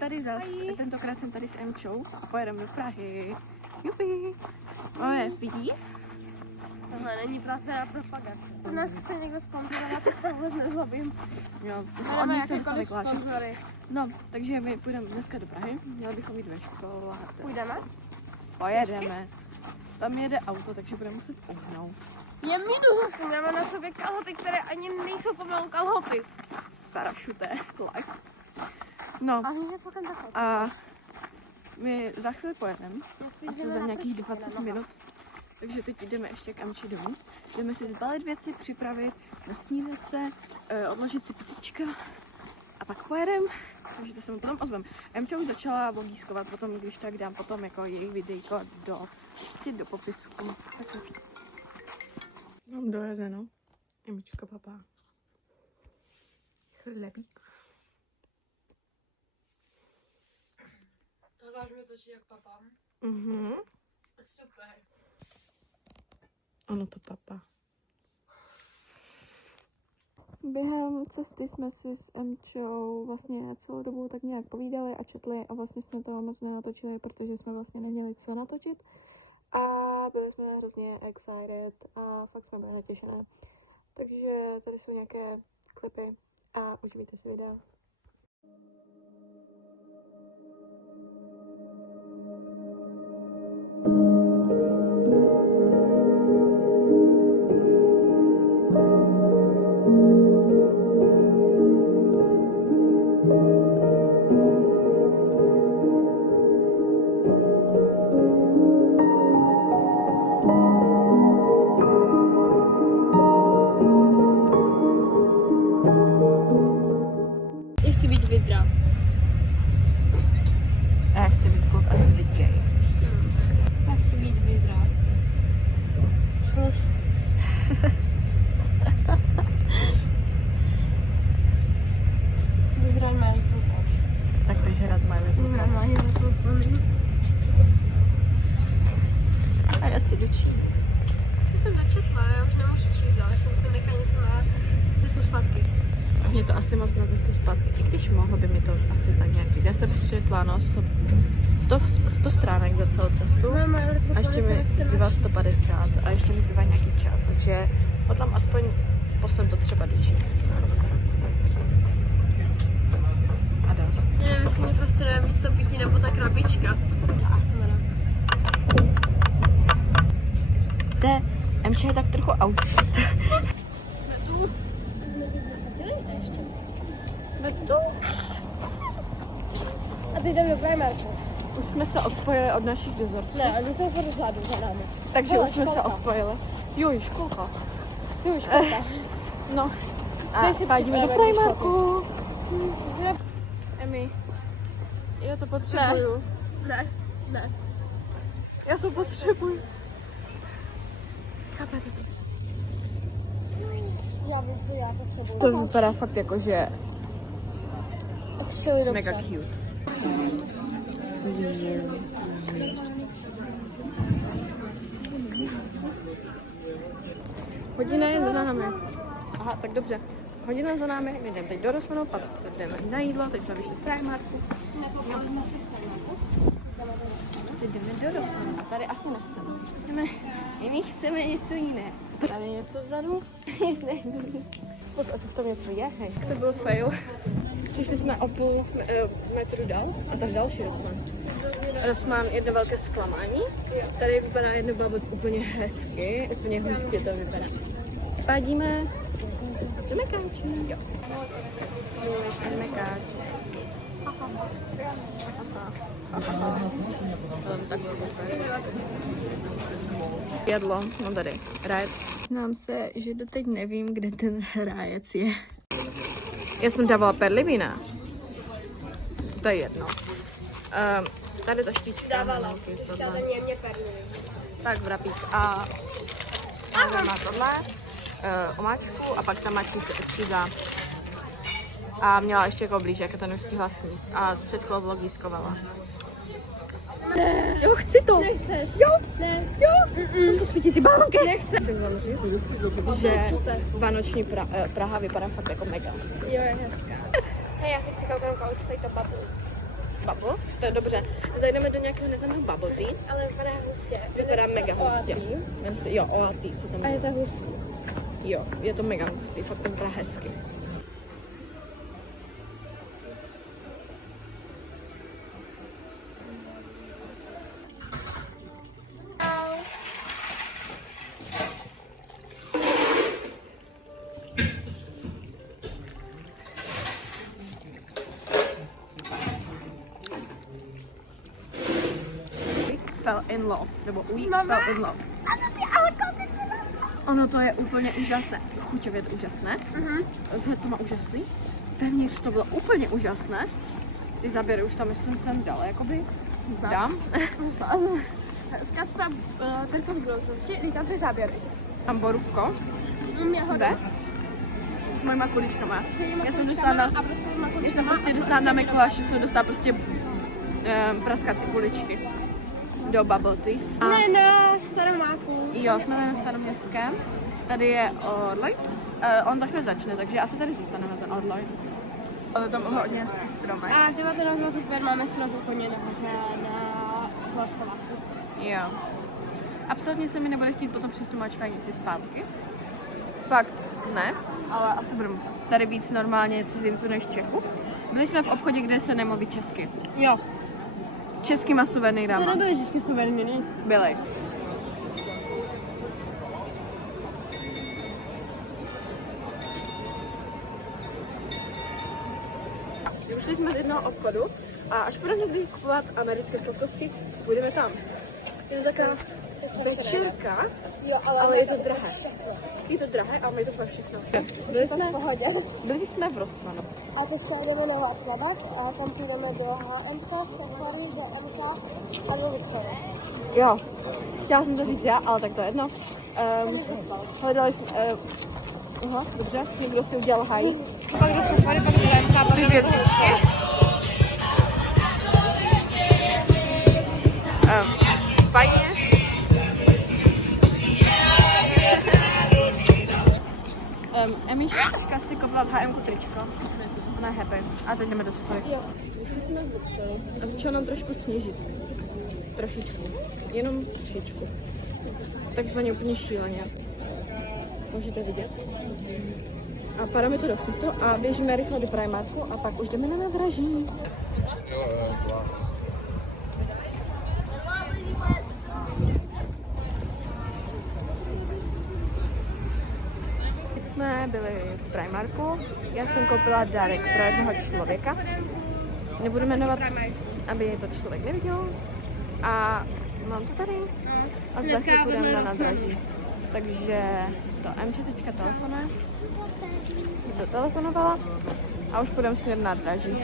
tady zas, tentokrát jsem tady s Emčou a pojedeme do Prahy. Jupi. Máme pití? Tohle není placená propagace. To nás chce někdo sponzorovat, tak se vůbec nezlobím. Jo, Máme jakékoliv sponzory. No, takže my půjdeme dneska do Prahy, měli bychom jít ve škole. Půjdeme? Pojedeme. Tam jede auto, takže budeme muset pohnout. Je minus 8, máme na sobě kalhoty, které ani nejsou pomalu kalhoty. Parašuté, like. No, Ale je celkem takhle. a my za chvíli pojedeme, asi za nějakých 20 minut. Takže teď jdeme ještě k Amči domů. Jdeme si zbalit věci, připravit, nasnídat se, odložit si pitíčka a pak pojedeme. Takže to se mu potom ozvem. Emča už začala vlogískovat, potom když tak dám potom jako její videjko do popisku. Tak. Mám dojedeno. Emčka papá. Chlebík. Hodláš mi točit jak papám? Mhm. Super. Ano, to papa. Během cesty jsme si s Emčou vlastně celou dobu tak nějak povídali a četli a vlastně jsme toho moc nenatočili, protože jsme vlastně neměli co natočit a byli jsme hrozně excited a fakt jsme byli natěšené. Takže tady jsou nějaké klipy a užijte si videa. Chci být vidra. A já chci být kluk a chci být gay. Já chci být vidra. Plus. Vidra má něco. Tak běž rád My Little Vidra má něco. A já si jdu číst. Já jsem dočetla, já už nemůžu číst, ale jsem si nechala něco na cestu zpátky. Mě to asi moc na cestu zpátky, i když mohlo by mi to asi tak nějak jít. Já jsem přečetla 100 stránek za celou cestu a ještě mi zbývá 150 a ještě mi zbývá nějaký čas, takže potom aspoň poslem to třeba dočíst. A dost. Nevím, jestli mě fascinuje víc to pití nebo ta krabička. Já jsem rád. Emče je tak trochu autista. Jsme tu. Jsme tu? A teď jdeme do Primarku. Už jsme se odpojili od našich dozorců. Ne, oni jsou furt vzadu za námi. Takže Hele, už jsme se školka. odpojili. Jo, je školka. Jo, školka. No. A Dej si pádíme do připravit Primarku. Emi, já to potřebuju. Ne. Já to potřebuju. Chápete to? Já vím, co já potřebuju. To vypadá fakt jako, že Actually dobře. mega cute. Hodina je za námi. Aha, tak dobře. Hodina za námi, my jdeme teď do Rossmanu, pak jdeme na jídlo, teď jsme vyšli z Primarku. Teď jdeme do Rossmanu a tady asi nechceme. My chceme něco jiné. Tady je něco vzadu? Nic není. Ať už tam něco je, hej. To byl fail. Přišli jsme o půl metru dál a tady další Rossman. Rossman, jedno velké zklamání. Tady vypadá jedno babot úplně hezky, úplně hustě to vypadá. Pádíme do Mekáče. Jo. Mekáč. Jedlo, no tady, rájec. Znám se, že doteď nevím, kde ten rájec je. Já jsem dávala perlivína. To je jedno. Tady ta štíčka. Dávala. Dávala mě perlivý. Tak vrapík. A má tohle, omáčku a pak tam má číza. A měla ještě jako blíže, jak to nestihla sníst. A před chvílou vlogískovala. Jo, chci to. Nechceš? Jo. Ne. Jo. Tam jsou svítící balonky. Nechce. Musím vám říct, že vánoční Praha vypadá fakt jako mega. Jo, je hezká. Hej, já si chci kouknout, kolik stojí to bubble. bubble, to je dobře. Zajdeme do nějakého neznámého bubble tea. Ale vypadá hustě. Vypadá mega hustě. Jo, OAT se tam. A je to hustý. Jo, je to mega hustý, fakt to vypadá hezky. Fell in love, nebo we fell in love. Ono to je úplně úžasné. Chuťově je to úžasné. Vzhled to má úžasný. Vevnitř to bylo úplně úžasné. Ty záběry už tam, myslím, jsem dala, jakoby dám. Zkaz pro tento z budoucnosti, lítam ty záběry. Tam borůvko. Mě ho Kde? S mojima kuličkama. Já jsem prostě dostala na Mikuláši, jsem dostala prostě praskací kuličky do bubble teas. Jsme na Staromáku. Jo, jsme na Staroměstském. Tady je Orloj. On za chvíli začne, takže asi tady zůstane na ten Orloj. Ale tam hodně stromek. A 19:25 máme sraz úplně nahoře na Václaváku. Jo. Absolutně se mi nebude chtít potom přes tu mačkanici zpátky. Fakt ne, ale asi budu muset. Tady víc normálně cizinců než Čechů. Byli jsme v obchodě, kde se nemluví česky. Jo. S českýma To suvenýrama. nebyly český suvenýry. Byli. Vyšli jsme z jednoho obchodu a až budeme někdy kupovat americké sladkosti, budeme tam. Je to taková večerka, ale je to drahé. Je to drahé, ale mají to fakt všechno. Byli jsme v Rossmanu. A teďka jdeme na Václavák a tam půjdeme do HMK, Safari, DMK a do Vixora. Jo, chtěla jsem to říct já, ale tak to je jedno. Hledali jsme... aha, dobře, někdo si udělal hají. Pak do Safari, pak do DMK, pak do Hvězdičky. Fajně. Emiška si koupila v H&M tričko. Ona je happy. A teď jdeme do Safari. Jo, vyšli jsme z Vixoru. A začalo nám trošku sněžit. Trošičku. Jenom trošičku. Takzvaně úplně šíleně. Můžete vidět. A padáme to do ksichtu a běžíme rychle do Primarku a pak už jdeme na nádraží. Jsme byli v Primarku. Já jsem koupila dárek pro jednoho člověka. Nebudu jmenovat, aby to člověk neviděl. A mám to tady. A za chvíli půjdeme na nádraží. Takže to Emče teďka telefonuje. To telefonovala. A už půjdeme směr na nádraží.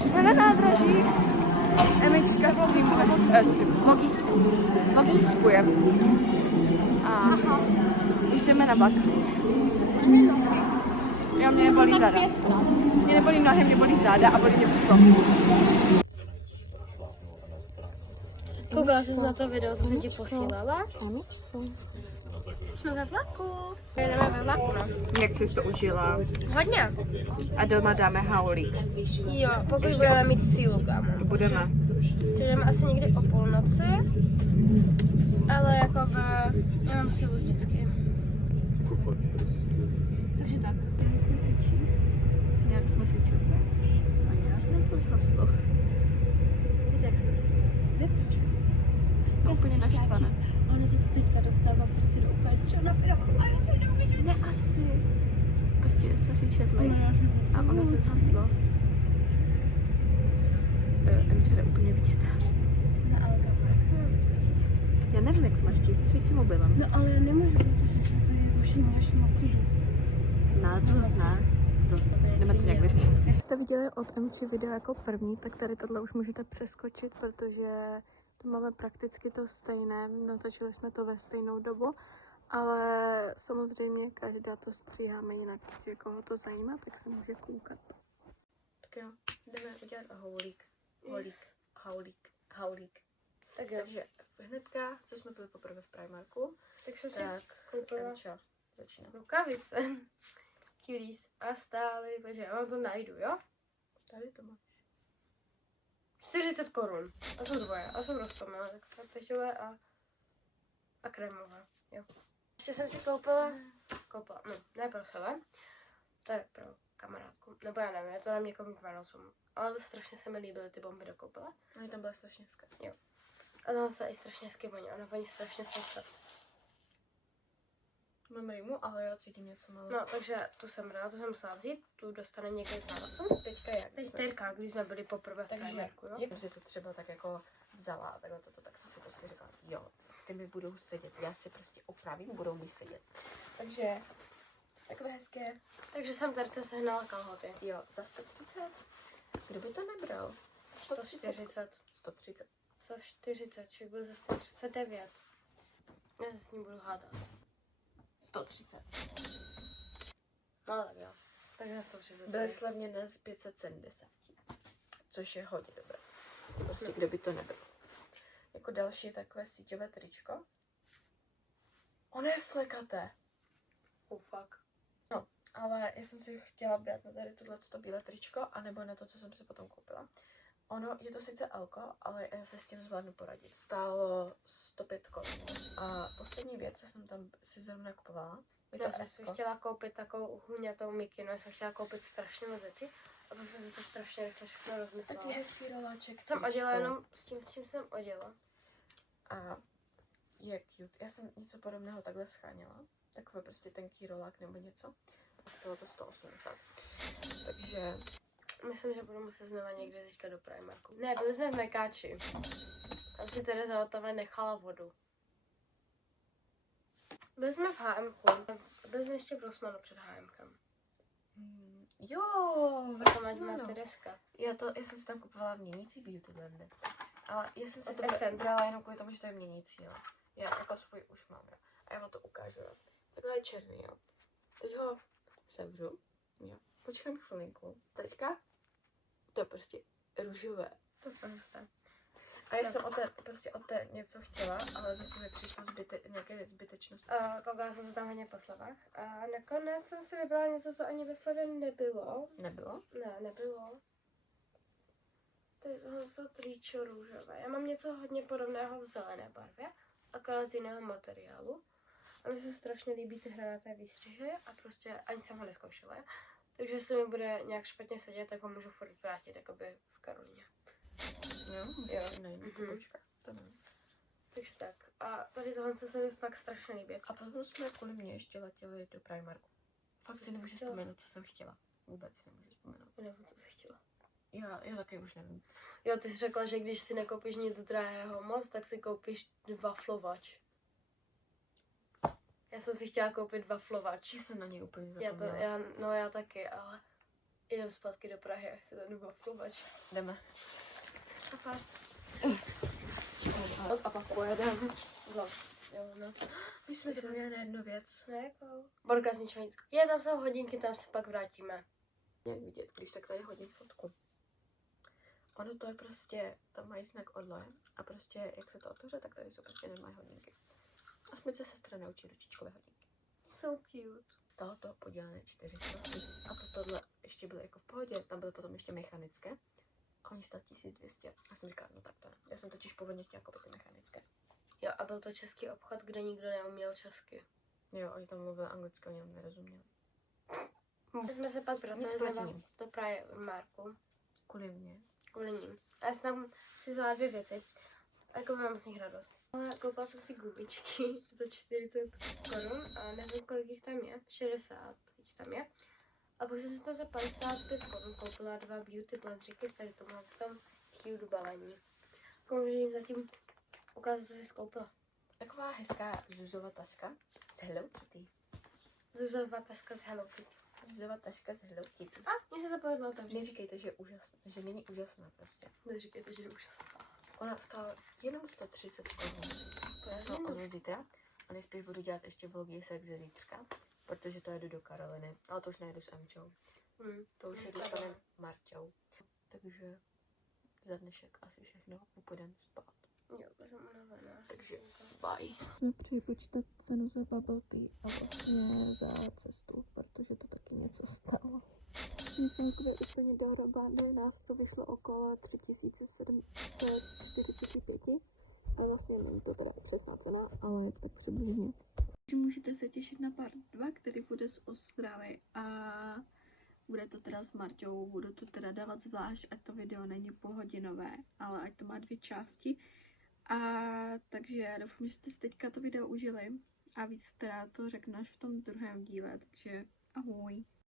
Jsme na nádraží. Emička vlogískuje. A už jdeme na vlak. Jo, mě bolí záda. Mě nebolí nohy, mě bolí záda a bolí mě břicho. Koukala jsi na to video, co jsem ti posílala? Ano. Jsme ve vlaku. Jedeme ve vlaku, no. Jak jsi to užila? Hodně. A doma dáme haulík. Jo, pokud budeme mít sílu, kámo. Budeme. Přijdeme asi někdy o půlnoci, ale jako já mám sílu vždycky. Takže tak. Nějak jsme si četli. A nějak nám to zhaslo. Víte, jak se to Jsme úplně naštvané. Ono se to teďka dostává prostě do úplně černého. A já se nemůžu. Ne, asi. Prostě jsme si četli a ono se zhaslo. Emče jde úplně vidět. No ale kámo, jak se mám vytočit? Já nevím, jak se máš číst, svítí mobilem. No ale já nemůžu, protože se tady ruší našemu klidu. No, to zase ne. Jdeme to nějak vyřešit. Jestli jste viděli od Emči video jako první, tak tady tohle už můžete přeskočit, protože to máme prakticky to stejné. Natočili jsme to ve stejnou dobu, ale samozřejmě každá to stříháme jinak. Takže koho to zajímá, tak se může koukat. Tak jo, jdeme udělat haulík. Haulík. Takže hnedka, co jsme byli poprvé v Primarku, Tak jsem si tak koupila Emča začíná. rukavice. Cuties a stály, takže já vám to najdu, jo? Tady to máš. 40 korun. A jsou dvoje. A jsou roztomilé. Takové pešové a krémové. Jo. Ještě jsem si koupila, no, ne pro sebe. To je pro kamarádku. Nebo já nevím, je to na někomu k Vánocům. Ale strašně se mi líbily ty bomby do koupele. Oni tam byly strašně hezké. Jo. A tam se i strašně hezky voní. Ona voní strašně sladce. Mám rýmu, ale já cítím něco malého. No, takže tu jsem brala, tu jsem musela vzít. Tu dostane někdy k Vánocům. Teďka jak? Teď Terka, když jsme byli poprvé v Takže Primarku, jo. jak jsem si to třeba tak jako vzala a takhle toto, tak jsem si prostě říkala, jo, ty mi budou sedět, já si prostě opravím, budou mi sedět. Takže takové hezké. Takže jsem Terce sehnala kalhoty. Jo, za 130. Kdo by to nebral? 140. 130. 140, však byl za 139. Já se s ním budu hádat. 130. No tak jo. Takže 130. Byly slevněné z 570. Což je hodně dobré. Prostě kdo by to nebral. Jako další takové síťové tričko. Ono je flekaté. Oh fuck. No, ale já jsem si chtěla brát na tady tohleto bílé tričko, anebo na to, co jsem si potom koupila. Ono je to sice alko, ale já se s tím zvládnu poradit. Stálo 105 korun. A poslední věc, co jsem tam si zrovna kupovala, je to No, já jsem Fresco. chtěla koupit takovou huňatou mikinu, já jsem chtěla koupit strašně moc věcí. A pak jsem si to strašně rychle všechno rozmyslela. Taky hezký roláček. Jsem oděla tričko. jenom s čím jsem oděla. A je cute. Já jsem něco podobného takhle scháněla. Takový prostě tenký rolák nebo něco. A stalo to 180. Takže Myslím, že budu muset znova někde teďka do Primarku. Ne, byli jsme v Mekáči. Tam si Tereza od tam nechala vodu. Byli jsme v HMku. Byli jsme ještě v Rossmanu před HMkem. jo, Tam má Rossmanu. Tereska. Já jsem si tam kupovala měnící beauty blender. Ale já jsem si Od to Essence. brala jenom kvůli tomu, že to je měnící, jo. Já jako svůj už mám, jo. A já vám to ukážu, jo. Takhle je černý, jo. Teď ho sevřu, jo. Počkám chvilinku. Teďka to je prostě růžové. To prostě. A já jsem od té něco chtěla, ale zase mi přišlo nějaké zbytečnosti. Koukala jsem se tam hodně po slevách. A nakonec jsem si vybrala něco, co ani ve slevě nebylo. Nebylo? Ne, nebylo. To je tohle to tričo růžové. Já mám něco hodně podobného v zelené barvě, akorát z jiného materiálu. A mně se strašně líbí ty hranaté výstřiže a prostě ani jsem ho neskoušela. Takže jestli mi bude nějak špatně sedět, tak ho můžu furt vrátit jakoby v Karolíně. Jo? Jo. Ne, Mhm. počkat. To ne. Takže tak. A tady tohle se mi fakt strašně líbí. A potom jsme kvůli mě ještě letěli do Primarku. Fakt Co si jsi nemůžu chtěla? vzpomenout, co jsem chtěla. Vůbec si nemůžu vzpomenout. Nevím, co jsi chtěla. Já taky už nevím. Jo, ty jsi řekla, že když si nekoupíš nic drahého moc, tak si koupíš waflovač. Já jsem si chtěla koupit waflovač. Já jsem na něj úplně Já, zapomněla. já taky, ale jdem zpátky do Prahy a chci ten waflovač. Jdeme. A pak pojedeme. Jo, no. My jsme zapomněli na jednu věc. Ne, jako. Borka z ničeho nic. Je, tam jsou hodinky, tam se pak vrátíme. Jak vidět, když tak tady hodím fotku. Ono to je prostě, tam mají znak odle a prostě, jak se to otevře, tak tady jsou prostě nemají hodinky. A smyčce sestra naučí ručičkové hodinky. So cute. Stalo to podělané 400. A tohle ještě bylo jako v pohodě, tam byly potom ještě mechanické. A oni stáli 1200. Já jsem říkala, no tak to ne. Já jsem totiž původně chtěla koupit ty mechanické. Jo, a byl to český obchod, kde nikdo neuměl česky. Jo, oni tam mluvili anglicky, oni nám nerozuměli. My jsme se pak Nic vraceli proti znova nim. do Primarku. Kvůli mě. Kvůli ním. A já jsem tam si vzala 2 věci. A jako mám z nich radost. Ale koupila jsem si gumičky za 40 korun a nevím, kolik jich tam je. 60 jich tam je. A pak jsem si to za 55 korun koupila 2 beauty blendříky, tady to mám v tom cute balení. Můžu jim zatím ukázat, co si skoupila. Taková hezká Zuzova taška z Hello Kitty. Zuzova taška z Hello Kitty. Zuzova taška z Hello Kitty. A mně se to povedlo otevřít. Neříkejte, že je úžasná, že není úžasná prostě. Neříkejte, že je úžasná. Ona stála jenom 130 korun. Já jsem odvezu zítra a nejspíš budu dělat ještě vlogy se jak ze zítřka, protože to jedu do Karoliny, ale to už nejedu s Emčou. To už jedu s panem Marťou. Takže za dnešek asi všechno a půjdeme spát. Jo, jsem unavená. Takže bye. Jsme připočítat cenu za bubble tea a vlastně za cestu, protože to taky něco stálo. Ten celek bude úplně dohromady, nás to vyšlo okolo 3745, ale vlastně není to teda přesná cena, ale tak přibližně. Takže můžete se těšit na part 2, který bude z Ostravy a bude to teda s Marťou, budu to teda dávat zvlášť, ať to video není půlhodinové, ale ať to má 2 části. A takže já doufám, že jste si teďka to video užili a víc teda to řeknu až v tom druhém díle, takže ahoj.